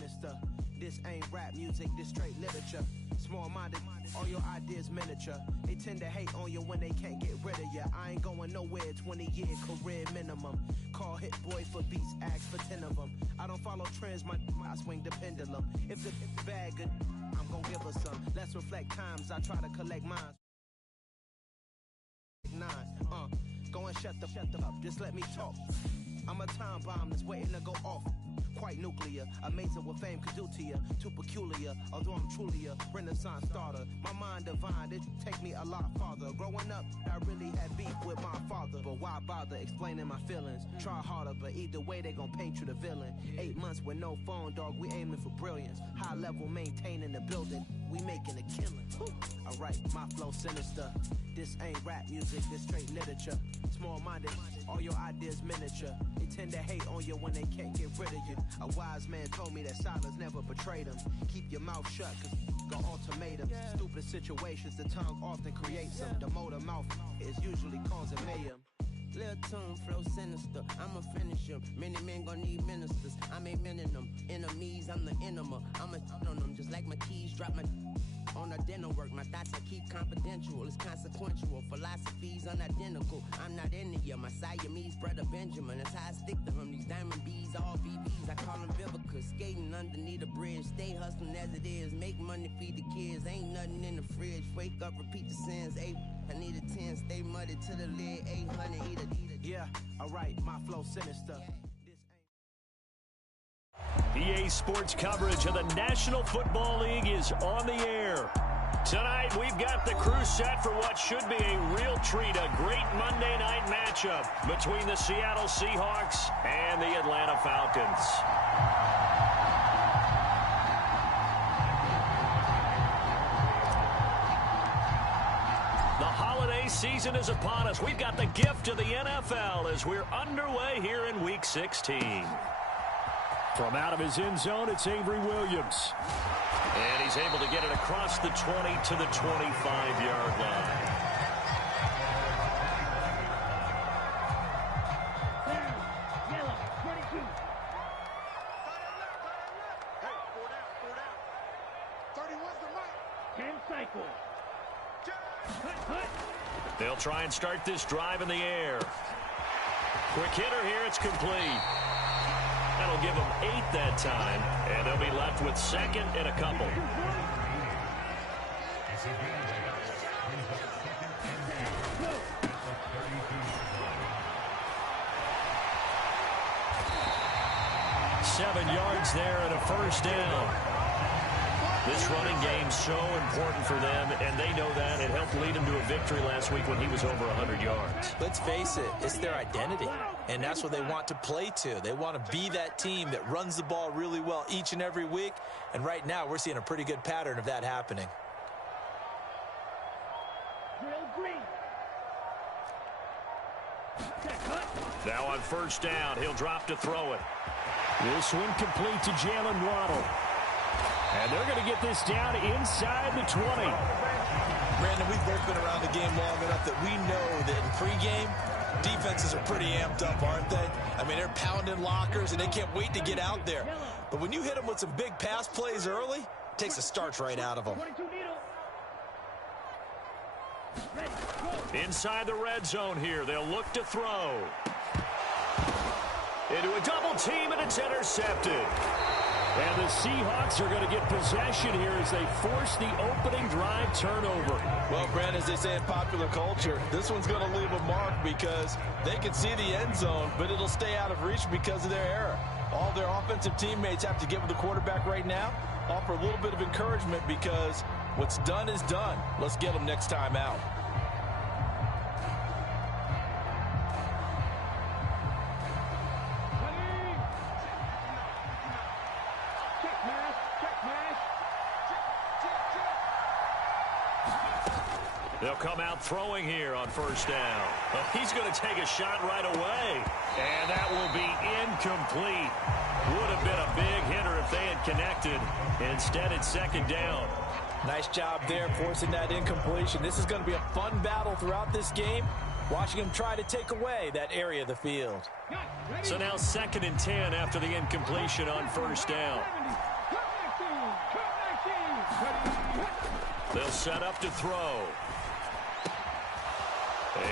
sinister. This ain't rap music, this straight literature. Small-minded, all your ideas miniature. They tend to hate on you when they can't get rid of you. I ain't going nowhere, 20-year career minimum. Call Hit Boy for beats, ask for 10 of them. I don't follow trends, I swing the pendulum. If the bad good, I'm gonna give her some. Let's reflect times, I try to collect mine. 9, go and shut the up, just let me talk. I'm a time bomb that's waiting to go off. Quite nuclear, amazing what fame could do to you. Too peculiar, although I'm truly a renaissance starter. My mind divine, it take me a lot farther. Growing up, I really had beef with my father. But why bother explaining my feelings? Try harder, but either way they gon' paint you the villain. 8 months with no phone, dog, we aiming for brilliance. High level maintaining the building, we making a killing. Alright, my flow sinister. This ain't rap music, this straight literature. Small-minded, all your ideas miniature. They tend to hate on you when they can't get rid of you. A wise man told me that silence never betrayed him. Keep your mouth shut, cause got ultimatums. Stupid situations, the tongue often creates them. The motor mouth is usually causing mayhem. Lil' tune, flow sinister, I'ma finish him. Many men gon' need ministers, I'm a men in them. Enemies, I'm the enema, I'ma on them. Just like my keys, drop my on a dinner work. My thoughts I keep confidential, it's consequential. Philosophies unidentical, I'm not into you. My Siamese brother Benjamin, that's how I stick to him. These diamond bees, all VVs, I call them Vivica. Skating underneath a bridge, stay hustling as it is. Make money, feed the kids, ain't nothing in the fridge. Wake up, repeat the sins, I need a 10, stay muddy to the lid, 800, eat a. Yeah, alright, my flow sinister. EA Sports coverage of the National Football League is on the air. Tonight, we've got the crew set for what should be a real treat, a great Monday night matchup between the Seattle Seahawks and the Atlanta Falcons. The holiday season is upon us. We've got the gift of the NFL as we're underway here in Week 16. From out of his end zone, it's Avery Williams. And he's able to get it across the 20 to the 25-yard line. Yellow, 22. Hey, 4 down. 31's the right. 10 cycle. They'll try and start this drive in the air. Quick hitter here, it's complete. That'll give them 8 that time, and they'll be left with second and a couple. Seven yards there and a first down. This running game's so important for them, and they know that. It helped lead them to a victory last week when he was over 100 yards. Let's face it, it's their identity, and that's what they want to play to. They want to be that team that runs the ball really well each and every week, and right now we're seeing a pretty good pattern of that happening. Now on first down, he'll drop to throw it. This one complete to Jalen Waddle. And they're going to get this down inside the 20. Brandon, we've both been around the game long enough that we know that in pregame, defenses are pretty amped up, aren't they? I mean, they're pounding lockers, and they can't wait to get out there. But when you hit them with some big pass plays early, it takes the starch right out of them. Inside the red zone here, they'll look to throw. Into a double team, and it's intercepted. And the Seahawks are going to get possession here as they force the opening drive turnover. Well, Brandon, as they say in popular culture, this one's going to leave a mark because they can see the end zone, but it'll stay out of reach because of their error. All their offensive teammates have to get with the quarterback right now, offer a little bit of encouragement because what's done is done. Let's get them next time out. They'll come out throwing here on first down. He's going to take a shot right away. And that will be incomplete. Would have been a big hitter if they had connected. Instead, it's second down. Nice job there forcing that incompletion. This is going to be a fun battle throughout this game. watching him try to take away that area of the field. So now 2nd and 10 after the incompletion on first down. They'll set up to throw.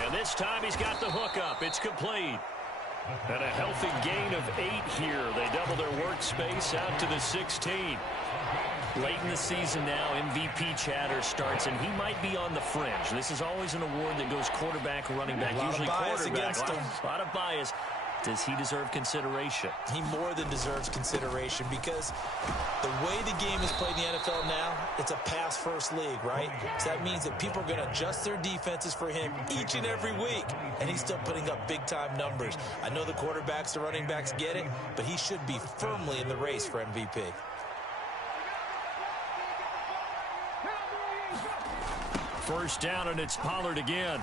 And this time he's got the hook up. It's complete. And a healthy gain of 8 here. They double their workspace out to the 16. Late in the season now, MVP chatter starts, and he might be on the fringe. This is always an award that goes quarterback, running back, usually quarterback. A lot of bias. Does he deserve consideration? He more than deserves consideration because the way the game is played in the NFL now, it's a pass-first league, right? So that means that people are going to adjust their defenses for him each and every week, and he's still putting up big-time numbers. I know the quarterbacks, the running backs get it, but he should be firmly in the race for MVP. First down, and it's Pollard again.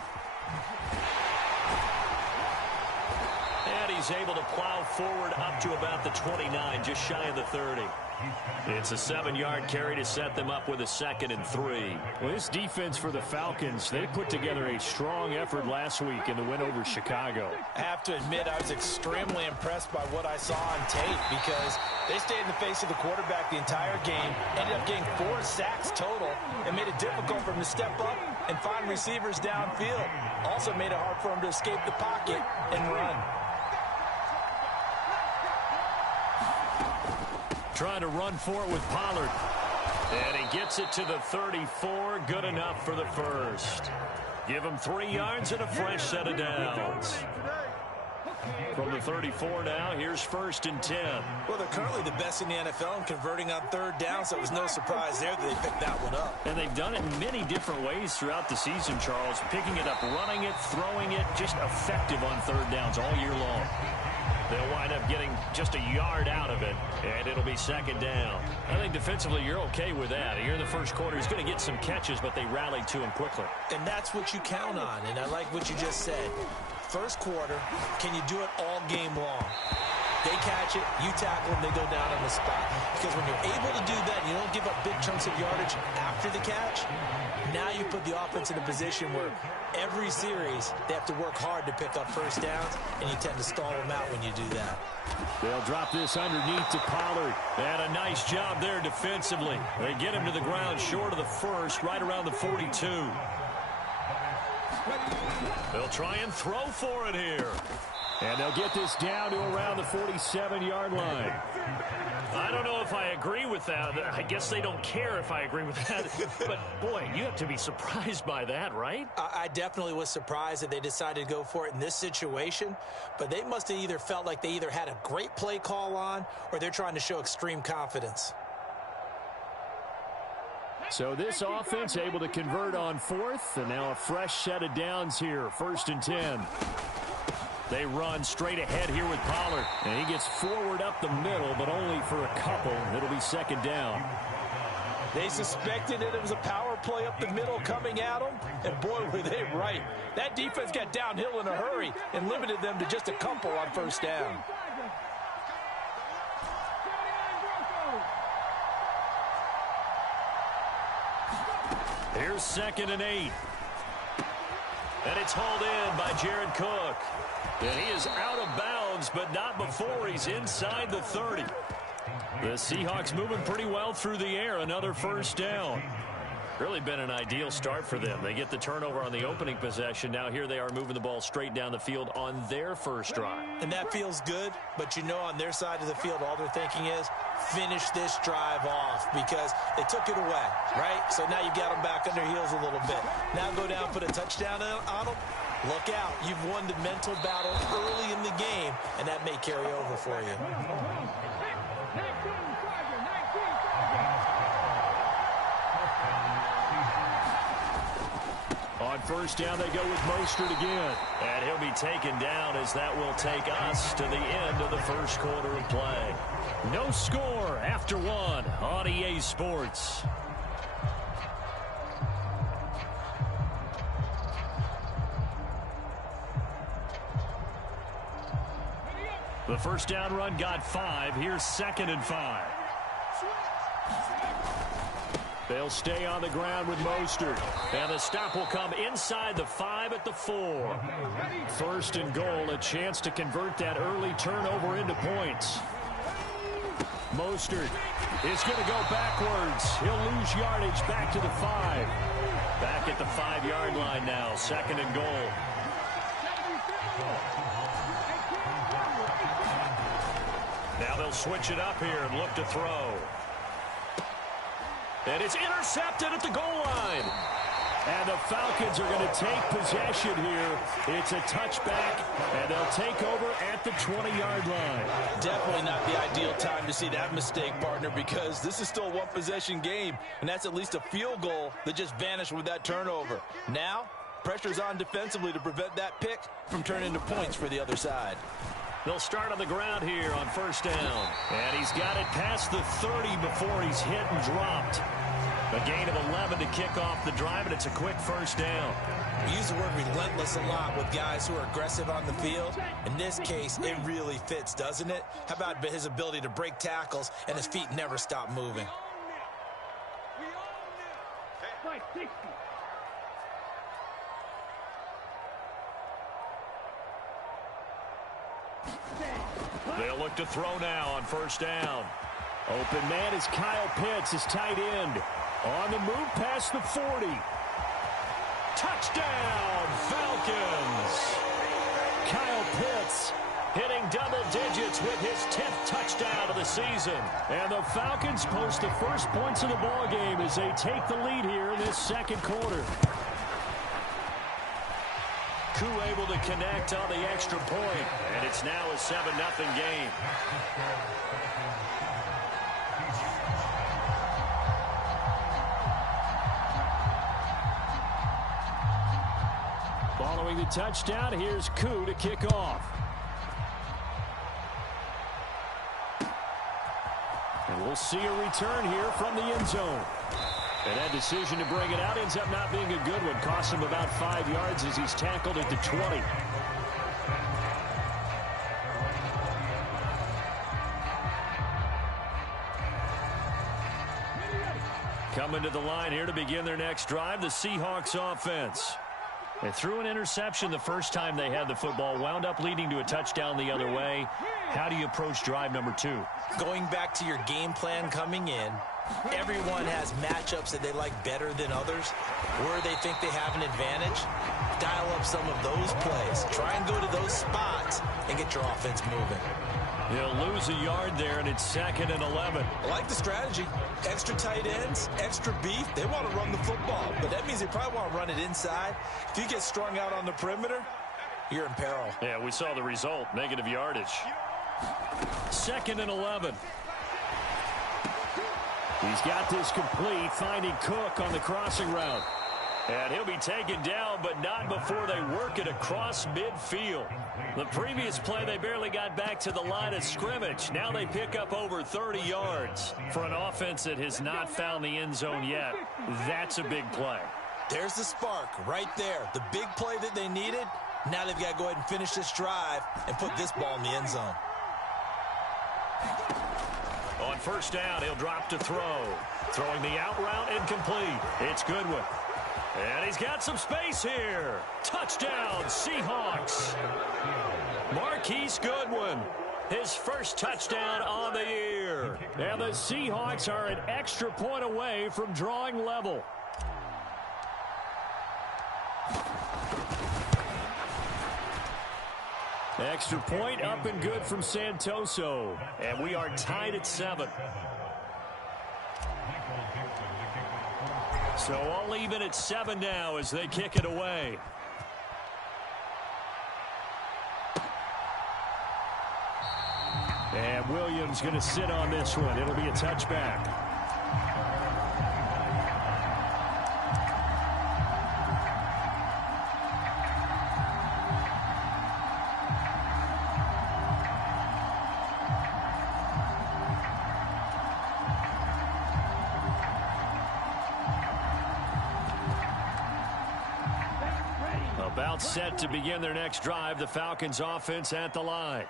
And he's able to plow forward up to about the 29, just shy of the 30. It's a 7-yard carry to set them up with a 2nd and 3. Well, this defense for the Falcons, they put together a strong effort last week in the win over Chicago. I have to admit, I was extremely impressed by what I saw on tape because they stayed in the face of the quarterback the entire game, ended up getting 4 sacks total, and made it difficult for him to step up and find receivers downfield. Also made it hard for him to escape the pocket and run. Trying to run for it with Pollard. And he gets it to the 34. Good enough for the first. Give him 3 yards and a fresh set of downs. From the 34 now, here's 1st and 10. Well, they're currently the best in the NFL in converting on 3rd down, so it was no surprise there that they picked that one up. And they've done it in many different ways throughout the season, Charles. Picking it up, running it, throwing it, just effective on 3rd downs all year long. They'll wind up getting just a yard out of it, and it'll be 2nd down. I think defensively you're okay with that. Here in the first quarter, he's going to get some catches, but they rallied to him quickly. And that's what you count on, and I like what you just said. First quarter, can you do it all game long? They catch it, you tackle them, they go down on the spot. Because when you're able to do that, you don't give up big chunks of yardage after the catch, now you put the offense in a position where every series they have to work hard to pick up first downs, and you tend to stall them out when you do that. They'll drop this underneath to Pollard. And a nice job there defensively. They get him to the ground short of the first, right around the 42. They'll try and throw for it here. And they'll get this down to around the 47-yard line. I don't know if I agree with that. I guess they don't care if I agree with that. But, boy, you have to be surprised by that, right? I definitely was surprised that they decided to go for it in this situation. But they must have either felt like they either had a great play call on or they're trying to show extreme confidence. So this offense able to convert on 4th, and now a fresh set of downs here, 1st and 10. They run straight ahead here with Pollard. And he gets forward up the middle, but only for a couple. It'll be 2nd down. They suspected that it was a power play up the middle coming at them, and boy, were they right. That defense got downhill in a hurry and limited them to just a couple on 1st down. Here's 2nd and 8. And it's hauled in by Jared Cook. And he is out of bounds, but not before he's inside the 30. The Seahawks moving pretty well through the air. Another 1st down. Really been an ideal start for them. They get the turnover on the opening possession. Now here they are moving the ball straight down the field on their first drive. And that feels good, but you know on their side of the field all they're thinking is finish this drive off because they took it away, right? So now you got them back on their heels a little bit. Now go down, put a touchdown on them. Look out. You've won the mental battle early in the game, and that may carry over for you. On 1st down, they go with Mostert again. And he'll be taken down as that will take us to the end of the first quarter of play. No score after 1 on EA Sports. The first down run got 5. Here's 2nd and 5. They'll stay on the ground with Mostert. And the stop will come inside the 5 at the 4. First and goal, a chance to convert that early turnover into points. Mostert is going to go backwards. He'll lose yardage back to the 5. Back at the 5-yard line now, second and goal. Now they'll switch it up here and look to throw. And it's intercepted at the goal line. And the Falcons are going to take possession here. It's a touchback, and they'll take over at the 20-yard line. Definitely not the ideal time to see that mistake, partner, because this is still a one-possession game, and that's at least a field goal that just vanished with that turnover. Now, pressure's on defensively to prevent that pick from turning into points for the other side. They'll start on the ground here on first down. And he's got it past the 30 before he's hit and dropped. A gain of 11 to kick off the drive, and it's a quick first down. We use the word relentless a lot with guys who are aggressive on the field. In this case, it really fits, doesn't it? How about his ability to break tackles and his feet never stop moving? They'll look to throw now on first down. Open man is Kyle Pitts, his tight end. On the move past the 40. Touchdown, Falcons! Kyle Pitts hitting double digits with his 10th touchdown of the season. And the Falcons post the first points of the ball game as they take the lead here in this second quarter. Koo able to connect on the extra point, and it's now a 7-0 game. Following the touchdown, here's Koo to kick off. And we'll see a return here from the end zone. And that decision to bring it out ends up not being a good one. Costs him about 5 yards as he's tackled at the 20. Coming to the line here to begin their next drive, the Seahawks offense. They threw an interception the first time they had the football, wound up leading to a touchdown the other way. How do you approach drive number 2? Going back to your game plan coming in, everyone has matchups that they like better than others. Where they think they have an advantage, dial up some of those plays. Try and go to those spots and get your offense moving. He'll lose a yard there, and it's 2nd and 11. I like the strategy. Extra tight ends, extra beef. They want to run the football, but that means they probably want to run it inside. If you get strung out on the perimeter, you're in peril. Yeah, we saw the result, negative yardage. 2nd and 11. He's got this complete, finding Cook on the crossing route. And he'll be taken down, but not before they work it across midfield. The previous play, they barely got back to the line of scrimmage. Now they pick up over 30 yards. For an offense that has not found the end zone yet, that's a big play. There's the spark right there. The big play that they needed. Now they've got to go ahead and finish this drive and put this ball in the end zone. On first down, he'll drop to throw. Throwing the out route incomplete. It's Goodwin. And he's got some space here. Touchdown, Seahawks. Marquise Goodwin, his first touchdown on the year. And the Seahawks are an extra point away from drawing level. Extra point up and good from Santoso. And we are tied at 7. So all even at 7 now as they kick it away. And Williams going to sit on this one. It'll be a touchback. About set to begin their next drive. The Falcons offense at the line.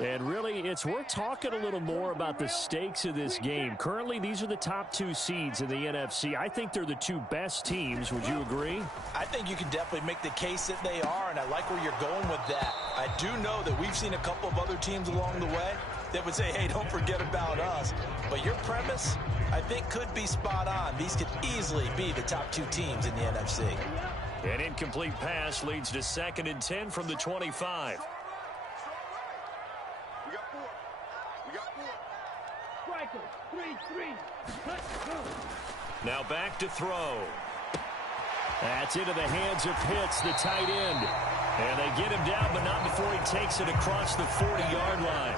And really, it's worth talking a little more about the stakes of this game. Currently, these are the top 2 seeds in the NFC. I think they're the 2 best teams. Would you agree? I think you can definitely make the case that they are, and I like where you're going with that. I do know that we've seen a couple of other teams along the way that would say, hey, don't forget about us. But your premise, I think, could be spot on. These could easily be the top 2 teams in the NFC. An incomplete pass leads to 2nd and 10 from the 25. Now back to throw. That's into the hands of Pitts, the tight end. And they get him down, but not before he takes it across the 40-yard line.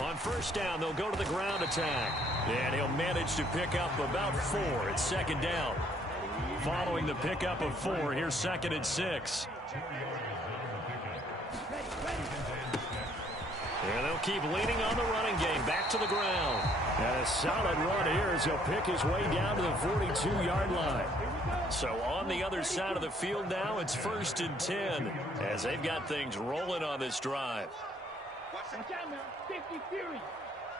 On first down, they'll go to the ground attack. And he'll manage to pick up about 4. It's 2nd down. Following the pickup of 4, here's 2nd and 6. And they'll keep leaning on the running game. Back to the ground. And a solid run here as he'll pick his way down to the 42-yard line. So on the other side of the field now, it's 1st and 10 as they've got things rolling on this drive. Watch out now. 50 Fury.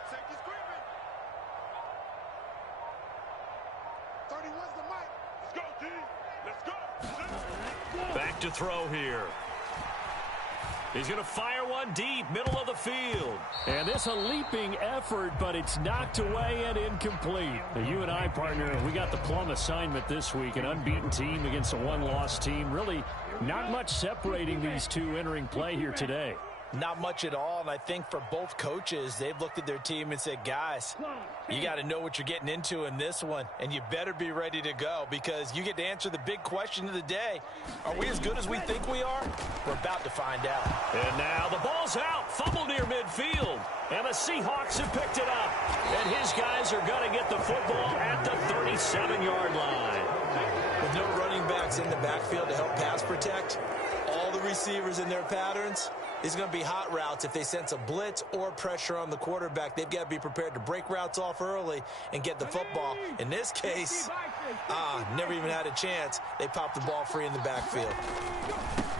Safety screaming. 31's the mic. Let's go, D. Let's go. Back to throw here. He's going to fire one deep, middle of the field. And this a leaping effort, but it's knocked away and incomplete. Now, you and I, partner, we got the plum assignment this week. An unbeaten team against a one-loss team. Really not much separating these two entering play here today. Not much at all, and I think for both coaches, they've looked at their team and said, guys, you got to know what you're getting into in this one, and you better be ready to go because you get to answer the big question of the day. Are we as good as we think we are? We're about to find out. And now the ball's out, fumbled near midfield, and the Seahawks have picked it up. And his guys are going to get the football at the 37-yard line. With no running backs in the backfield to help pass protect, all the receivers in their patterns, it's going to be hot routes if they sense a blitz or pressure on the quarterback. They've got to be prepared to break routes off early and get the football. In this case, never even had a chance. They popped the ball free in the backfield.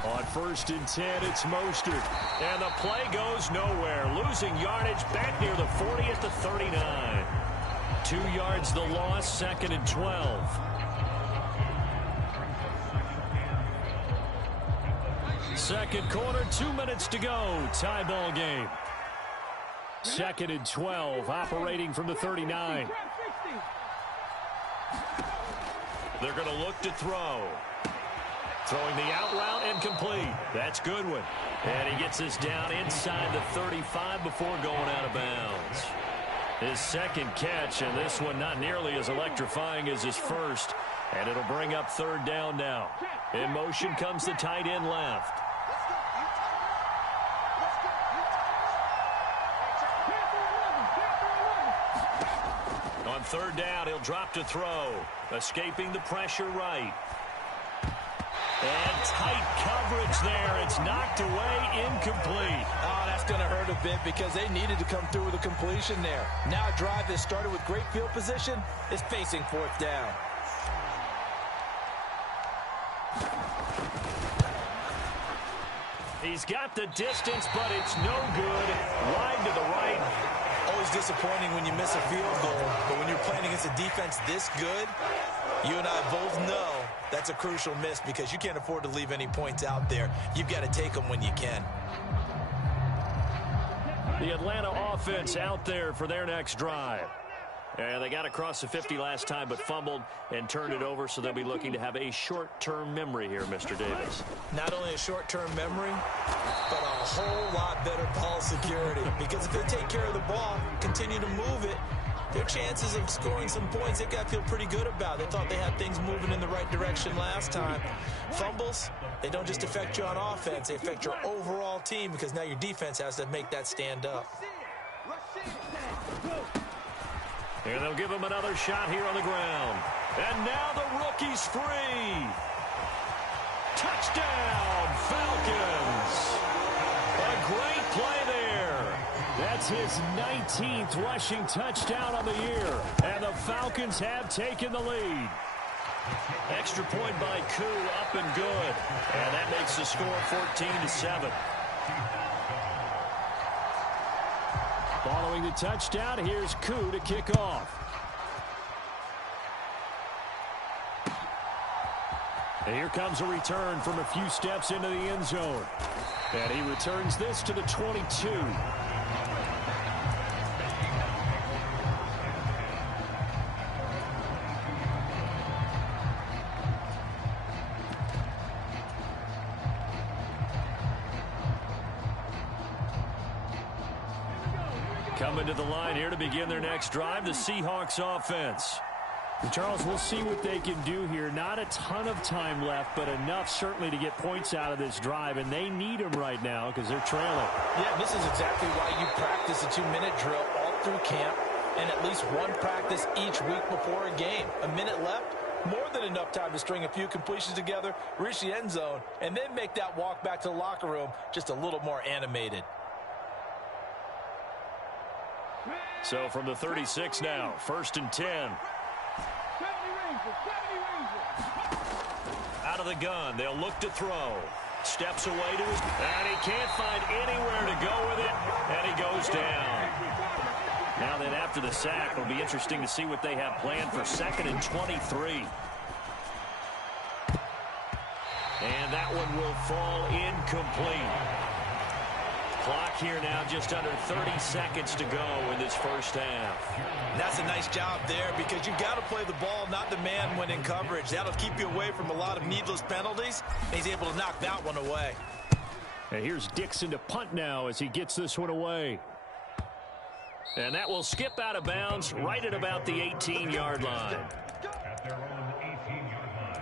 On 1st and 10, it's Mostert. And the play goes nowhere. Losing yardage back near the 40 at the 39. 2 yards the loss, 2nd and 12. Second quarter, 2 minutes to go. Tie ball game. 2nd and 12, operating from the 39. They're going to look to throw. Throwing the out route and complete. That's Goodwin. And he gets this down inside the 35 before going out of bounds. His second catch, and this one not nearly as electrifying as his first. And it'll bring up 3rd down now. In motion comes the tight end left. On 3rd down, he'll drop to throw. Escaping the pressure right. And tight coverage there. It's knocked away, incomplete. Oh, that's going to hurt a bit because they needed to come through with a completion there. Now a drive that started with great field position is facing 4th down. He's got the distance, but it's no good. Wide to the right. Always disappointing when you miss a field goal, but when you're playing against a defense this good, you and I both know that's a crucial miss because you can't afford to leave any points out there. You've got to take them when you can. The Atlanta offense out there for their next drive. And they got across the 50 last time, but fumbled and turned it over, so they'll be looking to have a short-term memory here, Mr. Davis. Not only a short-term memory, but a whole lot better ball security. Because if they take care of the ball, continue to move it, their chances of scoring some points, they've got to feel pretty good about. They thought they had things moving in the right direction last time. Fumbles, they don't just affect you on offense, they affect your overall team because now your defense has to make that stand up. And they'll give him another shot here on the ground. And now the rookie's free. Touchdown, Falcons. A great play there. That's his 19th rushing touchdown on the year. And the Falcons have taken the lead. Extra point by Koo, up and good. And that makes the score 14-7. Following the touchdown, here's Koo to kick off. And here comes a return from a few steps into the end zone. And he returns this to the 22. Coming to the line here to begin their next drive, the Seahawks offense. And Charles, we'll see what they can do here. Not a ton of time left, but enough certainly to get points out of this drive, and they need them right now because they're trailing. Yeah, this is exactly why you practice a 2-minute drill all through camp and at least one practice each week before a game. A minute left, more than enough time to string a few completions together, reach the end zone, and then make that walk back to the locker room just a little more animated. So from the 36 now, 1st and 10. Out of the gun, they'll look to throw. Steps away to his, and he can't find anywhere to go with it, and he goes down. Now then, after the sack, it'll be interesting to see what they have planned for 2nd and 23. And that one will fall incomplete. Clock here now just under 30 seconds to go in this first half. And that's a nice job there because you've got to play the ball, not the man when in coverage. That'll keep you away from a lot of needless penalties. And he's able to knock that one away. And here's Dixon to punt now as he gets this one away. And that will skip out of bounds right at about the 18-yard line. At their own 18-yard line.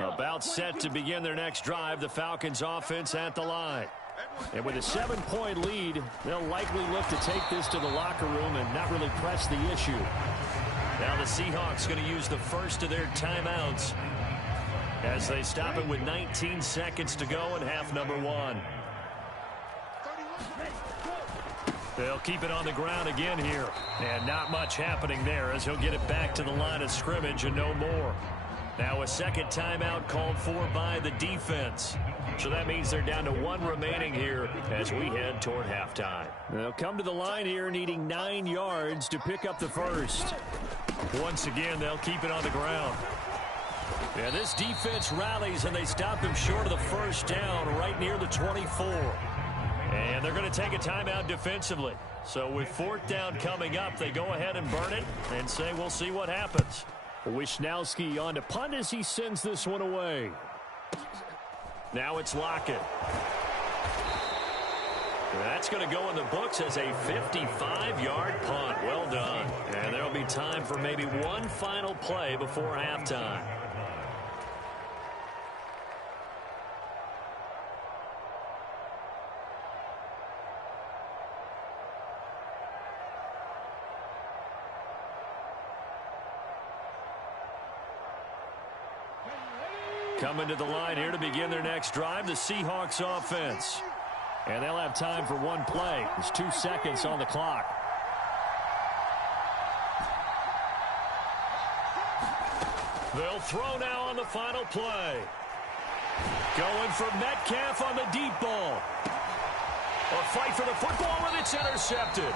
About set to begin their next drive, the Falcons offense at the line. And with a 7-point lead, they'll likely look to take this to the locker room and not really press the issue. Now the Seahawks going to use the first of their timeouts as they stop it with 19 seconds to go in half number 1. They'll keep it on the ground again here. And not much happening there as he'll get it back to the line of scrimmage and no more. Now a second timeout called for by the defense. So that means they're down to 1 remaining here as we head toward halftime. They'll come to the line here needing 9 yards to pick up the first. Once again, they'll keep it on the ground. Yeah, this defense rallies and they stop him short of the first down right near the 24. And they're going to take a timeout defensively. So with 4th down coming up, they go ahead and burn it and say we'll see what happens. Wisnowski on to punt as he sends this one away. Now it's Lockett. That's going to go in the books as a 55-yard punt. Well done. And there will be time for maybe one final play before halftime. Coming to the line here to begin their next drive, the Seahawks offense. And they'll have time for one play. There's 2 seconds on the clock. They'll throw now on the final play. Going for Metcalf on the deep ball. A fight for the football, and it's intercepted.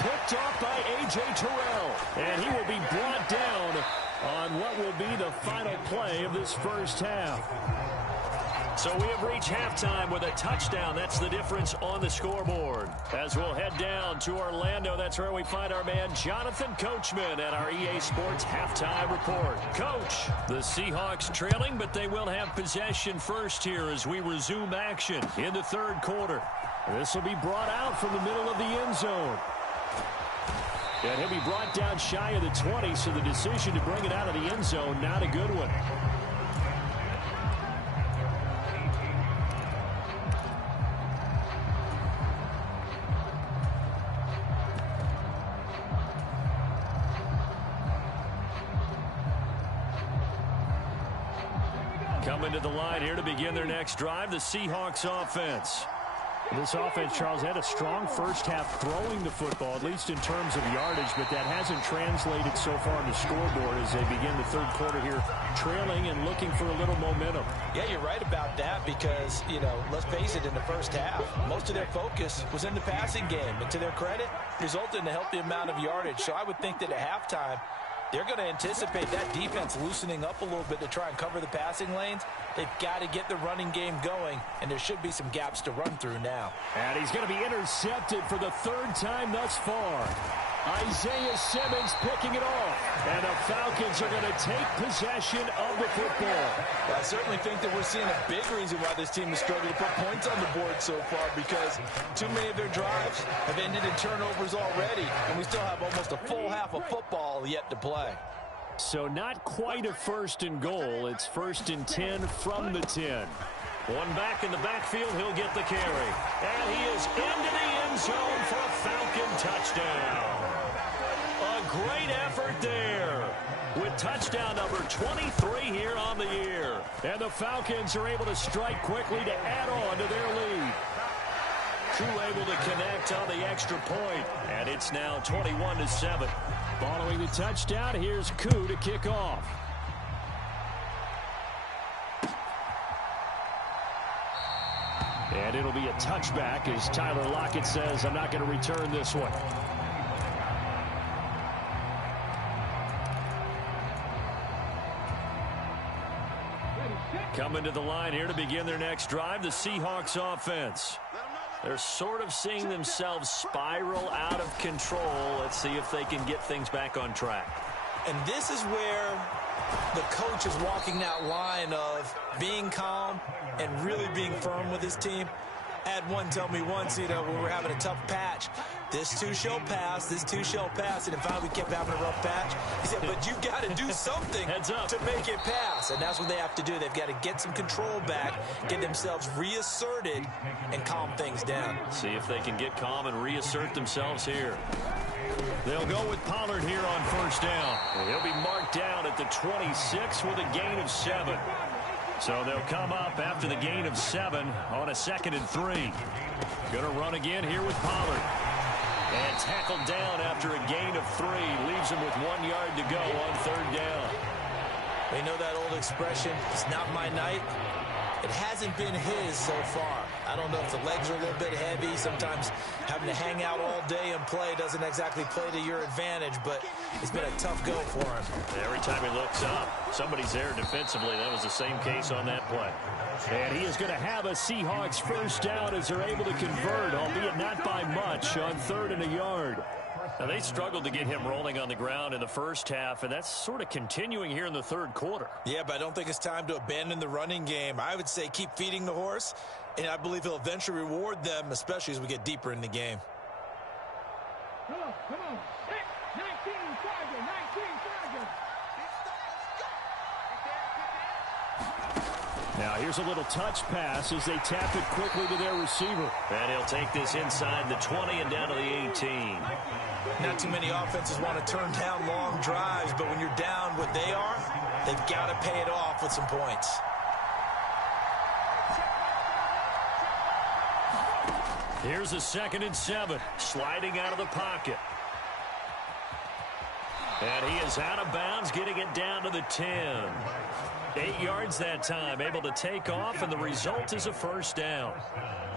Picked off by A.J. Terrell. And he will be brought down on what will be the final play of this first half. So we have reached halftime with a touchdown. That's the difference on the scoreboard. As we'll head down to Orlando, that's where we find our man Jonathan Coachman at our EA Sports Halftime Report. Coach, the Seahawks trailing, but they will have possession first here as we resume action in the third quarter. This will be brought out from the middle of the end zone. And he'll be brought down shy of the 20, so the decision to bring it out of the end zone, not a good one. Coming to the line here to begin their next drive, the Seahawks offense. This offense, Charles, had a strong first half throwing the football, at least in terms of yardage, but that hasn't translated so far on the scoreboard as they begin the third quarter here, trailing and looking for a little momentum. Yeah, you're right about that because, let's face it, in the first half, most of their focus was in the passing game. And to their credit, resulted in a healthy amount of yardage. So I would think that at halftime, they're going to anticipate that defense loosening up a little bit to try and cover the passing lanes. They've got to get the running game going, and there should be some gaps to run through now. And he's going to be intercepted for the third time thus far. Isaiah Simmons picking it off. And the Falcons are going to take possession of the football. I certainly think that we're seeing a big reason why this team has struggled to put points on the board so far, because too many of their drives have ended in turnovers already, and we still have almost a full half of football yet to play. So not quite a first and goal. It's first and 10 from the 10. One back in the backfield. He'll get the carry. And he is into the end zone for a Falcon touchdown. A great effort there with touchdown number 23 here on the year. And the Falcons are able to strike quickly to add on to their lead. True able to connect on the extra point. And it's now 21-7. Following the touchdown, here's Koo to kick off. And it'll be a touchback as Tyler Lockett says, I'm not going to return this one. Coming to the line here to begin their next drive, the Seahawks offense. They're sort of seeing themselves spiral out of control. Let's see if they can get things back on track. And this is where the coach is walking that line of being calm and really being firm with his team. I had one tell me once, when we're having a tough patch, this too shall pass, this too shall pass. And in fact, we kept having a rough patch. He said, but you've got to do something to make it pass. And that's what they have to do. They've got to get some control back, get themselves reasserted, and calm things down. See if they can get calm and reassert themselves here. They'll go with Pollard here on first down. He'll be marked down at the 26 with a gain of 7. So they'll come up after the gain of 7 on a 2nd and 3. Gonna run again here with Pollard. And tackled down after a gain of 3. Leaves him with 1 yard to go on third down. We know that old expression, it's not my night. It hasn't been his so far. I don't know if the legs are a little bit heavy. Sometimes having to hang out all day and play doesn't exactly play to your advantage, but it's been a tough go for him. Every time he looks up, somebody's there defensively. That was the same case on that play. And he is going to have a Seahawks first down as they're able to convert, albeit not by much, on 3rd and a yard. Now, they struggled to get him rolling on the ground in the first half, and that's sort of continuing here in the third quarter. Yeah, but I don't think it's time to abandon the running game. I would say keep feeding the horse, and I believe he'll eventually reward them, especially as we get deeper in the game. Come on. 19, Tiger, 19, Tiger. Now here's a little touch pass as they tap it quickly to their receiver. And he'll take this inside the 20 and down to the 18. Not too many offenses want to turn down long drives, but when you're down what they are, they've got to pay it off with some points. Here's a 2nd and 7, sliding out of the pocket. And he is out of bounds, getting it down to the 10. 8 yards that time, able to take off, and the result is a first down.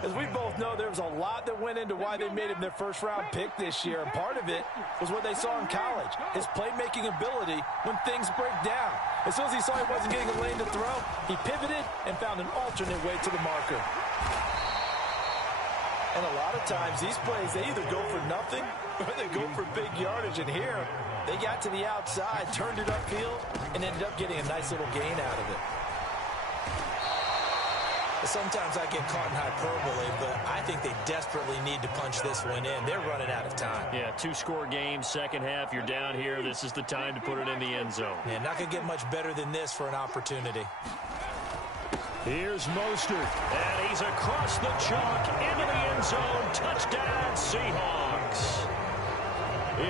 As we both know, there was a lot that went into why they made him their first-round pick this year, and part of it was what they saw in college, his playmaking ability when things break down. As soon as he saw he wasn't getting a lane to throw, he pivoted and found an alternate way to the marker. And a lot of times, these plays, they either go for nothing or they go for big yardage. And here, they got to the outside, turned it upfield, and ended up getting a nice little gain out of it. Sometimes I get caught in hyperbole, but I think they desperately need to punch this one in. They're running out of time. Yeah, 2-score game, second half, you're down here. This is the time to put it in the end zone. Yeah, not going to get much better than this for an opportunity. Here's Mostert, and he's across the chalk into the end zone. Touchdown, Seahawks.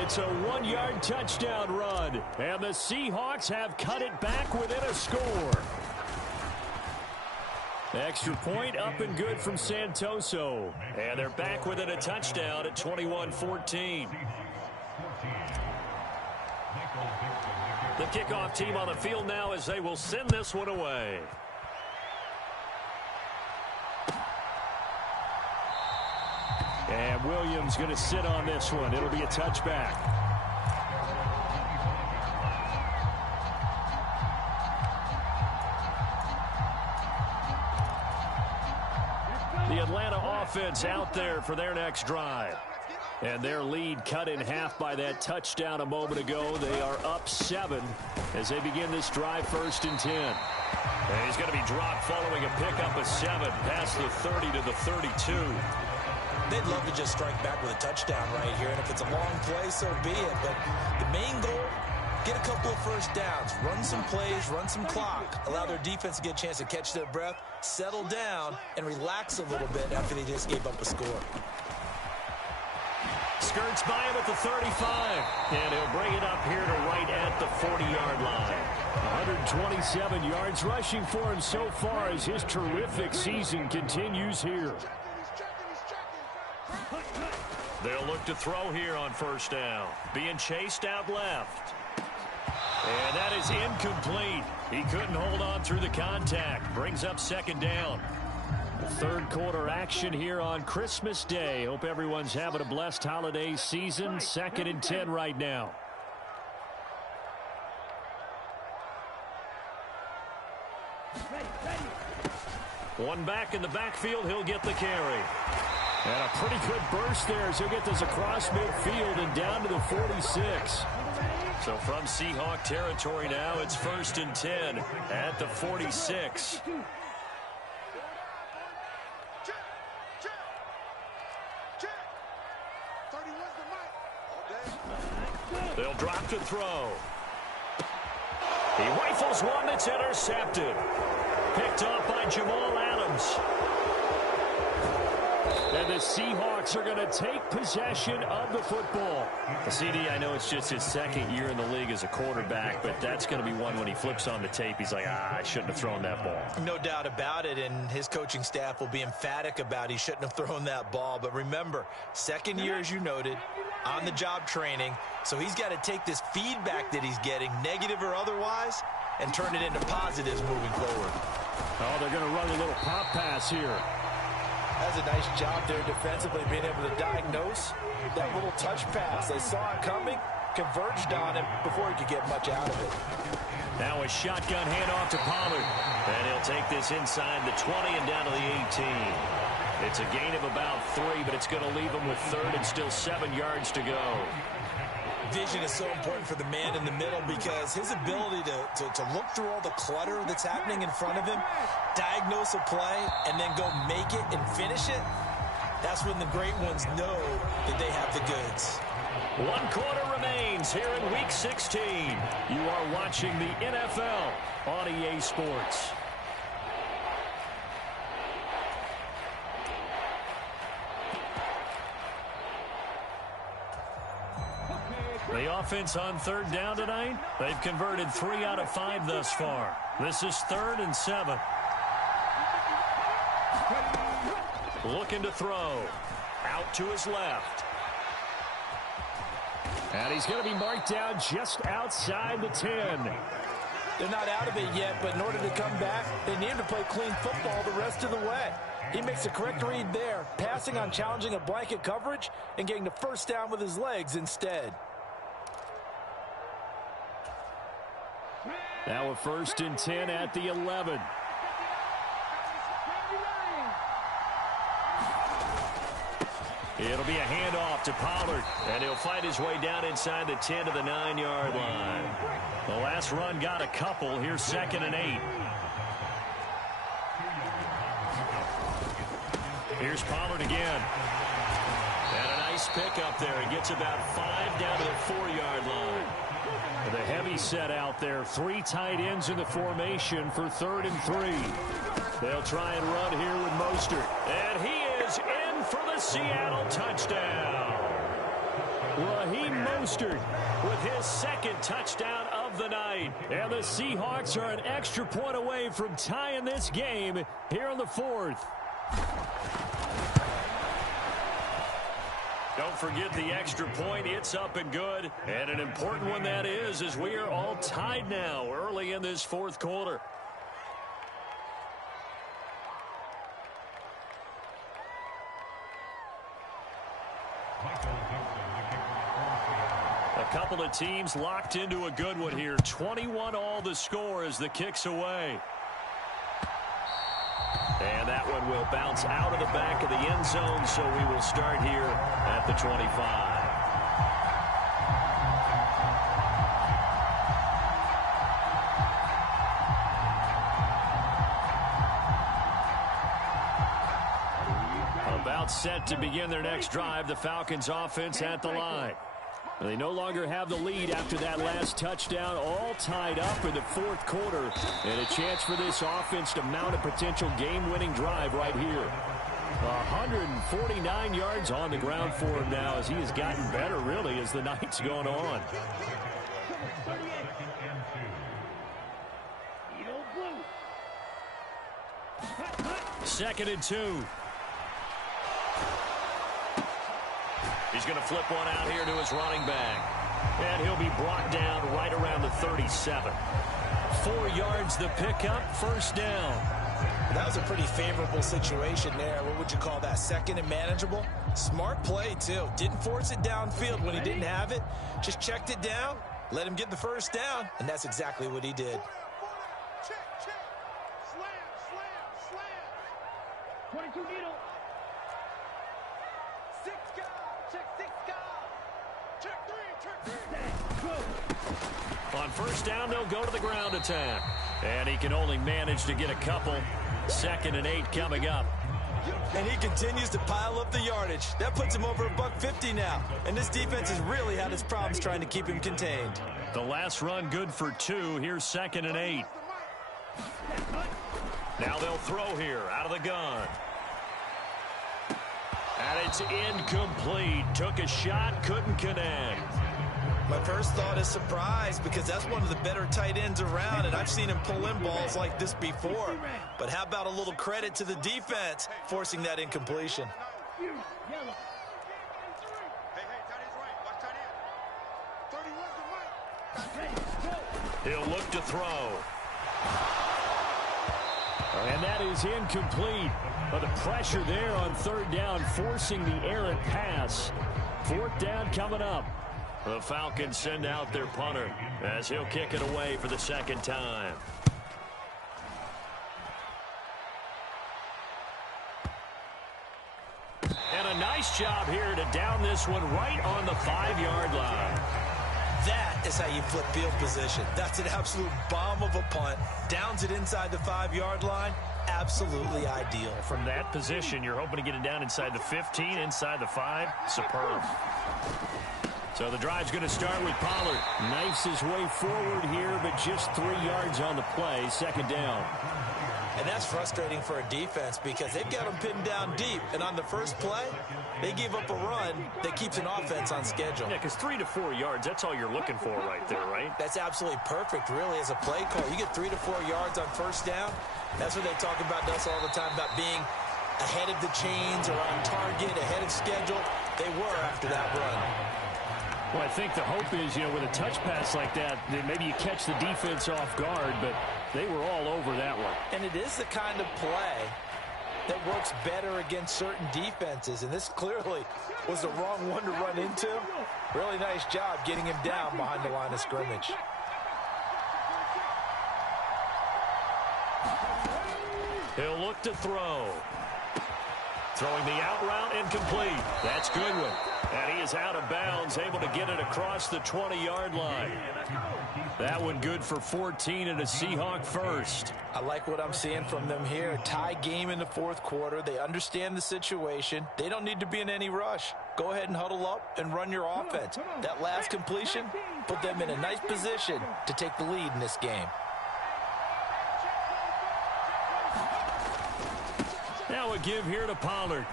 It's a 1-yard touchdown run, and the Seahawks have cut it back within a score. Extra point up and good from Santoso. And they're back within a touchdown at 21-14. The kickoff team on the field now as they will send this one away. And Williams going to sit on this one. It'll be a touchback. The Atlanta offense out there for their next drive. And their lead cut in half by that touchdown a moment ago. They are up 7 as they begin this drive, 1st and 10. And he's going to be dropped following a pickup of 7 past the 30 to the 32. They'd love to just strike back with a touchdown right here, and if it's a long play, so be it. But the main goal, get a couple of first downs, run some plays, run some clock, allow their defense to get a chance to catch their breath, settle down, and relax a little bit after they just gave up a score. Skirts by him at the 35, and he'll bring it up here to right at the 40-yard line. 127 yards rushing for him so far as his terrific season continues here. They'll look to throw here on 1st down. Being chased out left. And that is incomplete. He couldn't hold on through the contact. Brings up 2nd down. Third quarter action here on Christmas Day. Hope everyone's having a blessed holiday season. 2nd and 10 right now. One back in the backfield. He'll get the carry. And a pretty good burst there as he'll get this across midfield and down to the 46. So from Seahawk territory now, it's 1st and 10 at the 46. They'll drop to throw. He rifles one that's intercepted. Picked off by Jamal Adams. And the Seahawks are going to take possession of the football. CD, I know it's just his 2nd year in the league as a quarterback, but that's going to be one when he flips on the tape. He's like, I shouldn't have thrown that ball. No doubt about it, and his coaching staff will be emphatic about he shouldn't have thrown that ball. But remember, 2nd year, as you noted, on-the-job training, so he's got to take this feedback that he's getting, negative or otherwise, and turn it into positives moving forward. Oh, they're going to run a little pop pass here. That's a nice job there defensively, being able to diagnose that little touch pass. They saw it coming, converged on him before he could get much out of it. Now a shotgun handoff to Pollard. And he'll take this inside the 20 and down to the 18. It's a gain of about 3, but it's going to leave him with 3rd and still 7 yards to go. Vision is so important for the man in the middle because his ability to look through all the clutter that's happening in front of him, diagnose a play, and then go make it and finish it, that's when the great ones know that they have the goods. 1 quarter remains here in Week 16. You are watching the NFL on EA Sports. The offense on 3rd down tonight, they've converted 3 out of 5 thus far. This is 3rd and 7. Looking to throw. Out to his left. And he's going to be marked down just outside the 10. They're not out of it yet, but in order to come back, they need to play clean football the rest of the way. He makes the correct read there, passing on challenging a blanket coverage and getting the 1st down with his legs instead. Now a 1st and 10 at the 11. It'll be a handoff to Pollard, and he'll fight his way down inside the 10 to the 9-yard line. The last run got a couple. Here's 2nd and 8. Here's Pollard again. And a nice pickup there. He gets about 5 down to the 4-yard line. The heavy set out there. 3 tight ends in the formation for 3rd and 3. They'll try and run here with Mostert. And he is in for the Seattle touchdown. Raheem Mostert with his 2nd touchdown of of the night. And the Seahawks are an extra point away from tying this game here in the fourth. Don't forget the extra point. It's up and good. And an important one that is, as we are all tied now early in this fourth quarter. A couple of teams locked into a good one here. 21-all the score as the kick's away. And that one will bounce out of the back of the end zone, so we will start here at the 25. About set to begin their next drive, the Falcons offense at the line. They no longer have the lead after that last touchdown, all tied up in the fourth quarter. And a chance for this offense to mount a potential game-winning drive right here. 149 yards on the ground for him now as he has gotten better, really, as the night's gone on. Second and 2. He's going to flip one out here to his running back. And he'll be brought down right around the 37. 4 yards the pickup, first down. That was a pretty favorable situation there. What would you call that? Second and manageable? Smart play, too. Didn't force it downfield when he didn't have it. Just checked it down, let him get the first down, and that's exactly what he did. Check, check. Slam, slam, slam. 22 needle. 6 guys. Check 6 guys. Check 3, check 3. On first down, they'll go to the ground attack. And he can only manage to get a couple. Second and 8 coming up. And he continues to pile up the yardage. That puts him over $150 now. And this defense has really had its problems trying to keep him contained. The last run good for 2. Here's second and 8. Now they'll throw here out of the gun. And it's incomplete. Took a shot, couldn't connect. My first thought is surprise because that's one of the better tight ends around, and I've seen him pull in balls like this before. But how about a little credit to the defense forcing that incompletion? He'll look to throw. And that is incomplete. But the pressure there on third down, forcing the errant pass. Fourth down coming up. The Falcons send out their punter as he'll kick it away for the second time. And a nice job here to down this one right on the 5-yard line. That is how you flip field position. That's an absolute bomb of a punt. Downs it inside the 5-yard line. Absolutely ideal. From that position, you're hoping to get it down inside the 15, inside the 5. Superb. So the drive's going to start with Pollard. Knifes his way forward here, but just 3 yards on the play. Second down. And that's frustrating for a defense because they've got them pinned down deep. And on the first play, they give up a run that keeps an offense on schedule. Yeah, because 3 to 4 yards, that's all you're looking for right there, right? That's absolutely perfect, really, as a play call. You get 3 to 4 yards on first down. That's what they talk about to us all the time, about being ahead of the chains or on target, ahead of schedule. They were after that run. Well, I think the hope is, with a touch pass like that, that maybe you catch the defense off guard, but they were all over that one. And it is the kind of play that works better against certain defenses, and this clearly was the wrong one to run into. Really nice job getting him down behind the line of scrimmage. He'll look to throw. Throwing the out route incomplete. That's Goodwin. And he is out of bounds, able to get it across the 20-yard line. That one good for 14 and a Seahawk first. I like what I'm seeing from them here. Tie game in the fourth quarter. They understand the situation. They don't need to be in any rush. Go ahead and huddle up and run your offense. That last completion put them in a nice position to take the lead in this game. Now a give here to Pollard.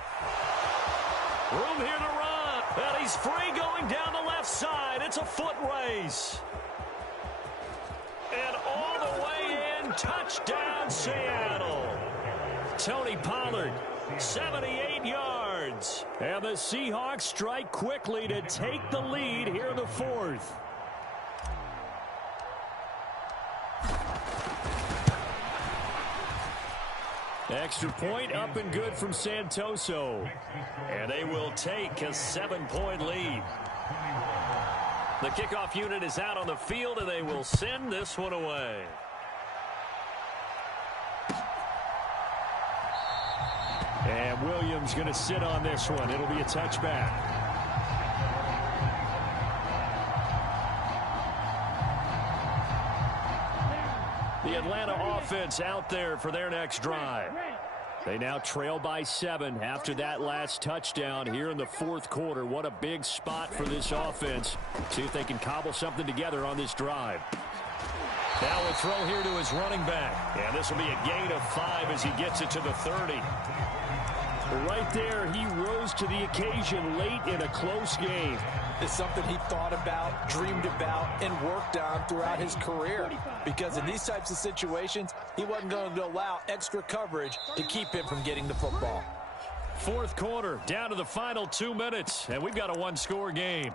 Room here to run. And he's free going down the left side. It's a foot race. And all the way in, touchdown Seattle. Tony Pollard, 78 yards. And the Seahawks strike quickly to take the lead here in the fourth. Extra point up and good from Santoso. And they will take a 7-point lead. The kickoff unit is out on the field, and they will send this one away. And Williams going to sit on this one. It'll be a touchback. The Atlanta offense out there for their next drive. They now trail by 7 after that last touchdown here in the fourth quarter. What a big spot for this offense. See if they can cobble something together on this drive. Now a throw here to his running back. And this will be a gain of 5 as he gets it to the 30. Right there, he rose to the occasion late in a close game. It's something he thought about, dreamed about, and worked on throughout his career. Because in these types of situations, he wasn't going to allow extra coverage to keep him from getting the football. Fourth quarter, down to the final 2 minutes, and we've got a one-score game.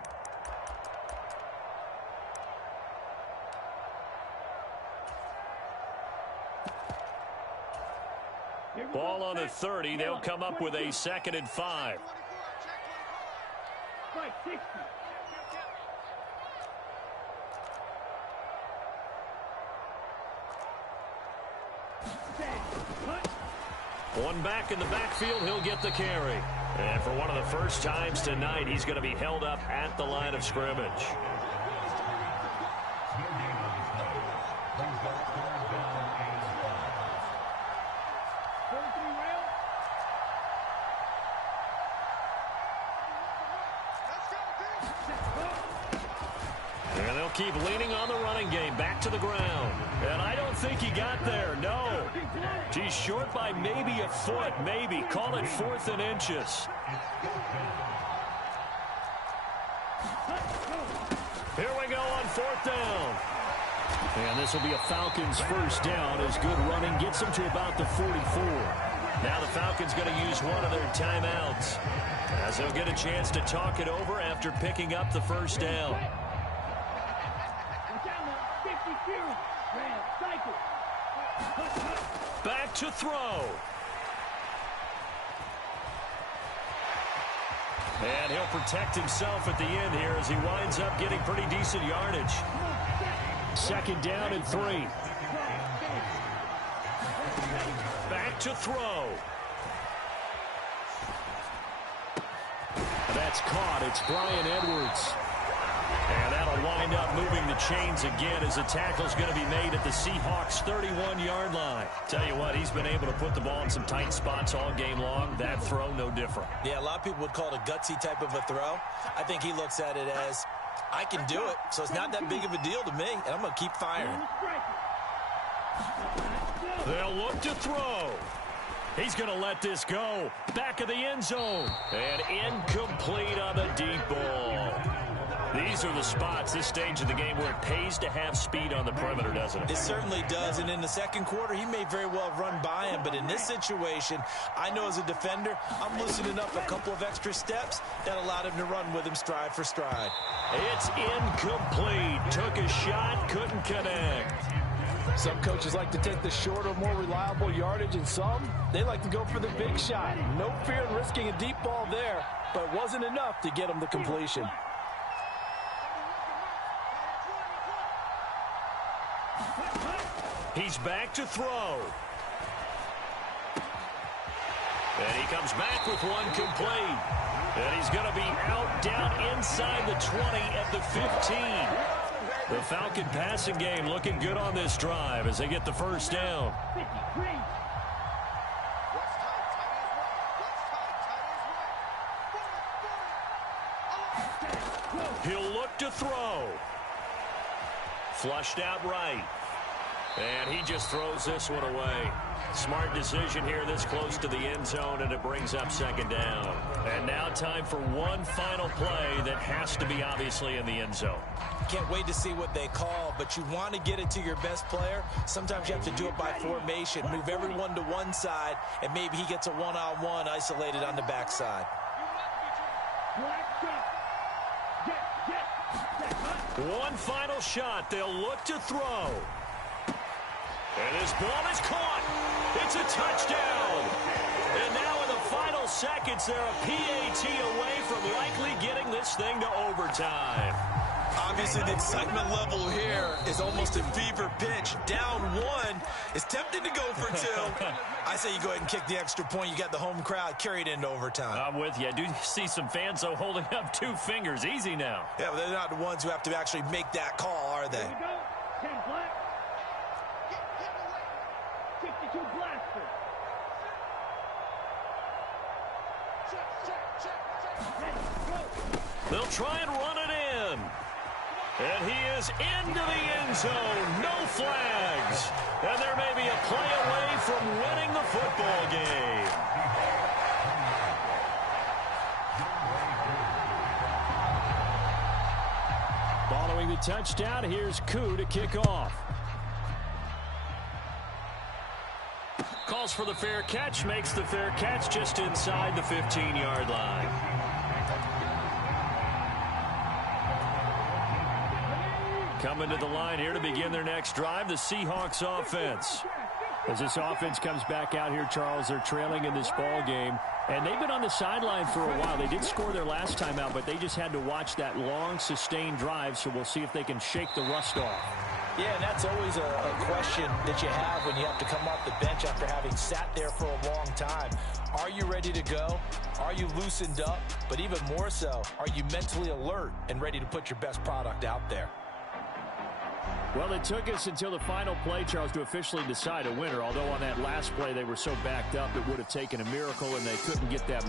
Ball on the 30. They'll come up with a 2nd and 5. One back in the backfield, he'll get the carry. And for one of the first times tonight, he's going to be held up at the line of scrimmage. And they'll keep leaning on the running game, back to the ground. And I don't think he got there, no. He's short by maybe a foot, maybe. Call it 4th and inches. Here we go on 4th down. And this will be a Falcons first down as good running gets them to about the 44. Now the Falcons going to use one of their timeouts as they'll get a chance to talk it over after picking up the first down. Back to throw. And he'll protect himself at the end here as he winds up getting pretty decent yardage. 2nd down and 3. Back to throw. That's caught. It's Bryan Edwards. And that'll wind up moving the chains again as the tackle's going to be made at the Seahawks' 31-yard line. Tell you what, he's been able to put the ball in some tight spots all game long. That throw, no different. Yeah, a lot of people would call it a gutsy type of a throw. I think he looks at it as, I can do it, so it's not that big of a deal to me, and I'm going to keep firing. They'll look to throw. He's going to let this go. Back of the end zone. And incomplete on the deep ball. These are the spots, this stage of the game, where it pays to have speed on the perimeter, doesn't it? It certainly does, and in the second quarter, he may very well have run by him, but in this situation, I know as a defender, I'm loosening up a couple of extra steps that allowed him to run with him stride for stride. It's incomplete. Took a shot, couldn't connect. Some coaches like to take the shorter, more reliable yardage, and some, they like to go for the big shot. No fear in risking a deep ball there, but it wasn't enough to get him the completion. He's back to throw. And he comes back with one complete. And he's going to be out down inside the 20 at the 15. The Falcon passing game looking good on this drive as they get the first down. He'll look to throw. Flushed out right. And he just throws this one away. Smart decision here this close to the end zone, and it brings up second down. And now time for one final play that has to be obviously in the end zone. Can't wait to see what they call, but you want to get it to your best player. Sometimes you have to do it by formation. Move everyone to one side, and maybe he gets a one-on-one isolated on the backside. One final shot. They'll look to throw. And this ball is caught. It's a touchdown. And now in the final seconds, they're a PAT away from likely getting this thing to overtime. Obviously, the excitement level here is almost a fever pitch. Down one. It's tempting to go for two. I say you go ahead and kick the extra point. You got the home crowd carried into overtime. I'm with you. I do see some fans, though, holding up 2 fingers. Easy now. Yeah, but they're not the ones who have to actually make that call, are they? 10 black. 62 blaster. They'll try and run it in. And he is into the end zone. No flags. And there may be a play away from winning the football game. Following the touchdown, here's Koo to kick off. Calls for the fair catch, makes the fair catch just inside the 15-yard line. Coming to the line here to begin their next drive, the Seahawks offense. As this offense comes back out here, Charles, they're trailing in this ball game, and they've been on the sideline for a while. They did score their last time out, but they just had to watch that long, sustained drive, so we'll see if they can shake the rust off. Yeah, and that's always a question that you have when you have to come off the bench after having sat there for a long time. Are you ready to go? Are you loosened up? But even more so, are you mentally alert and ready to put your best product out there? Well, it took us until the final play, Charles, to officially decide a winner, although on that last play they were so backed up it would have taken a miracle and they couldn't get that.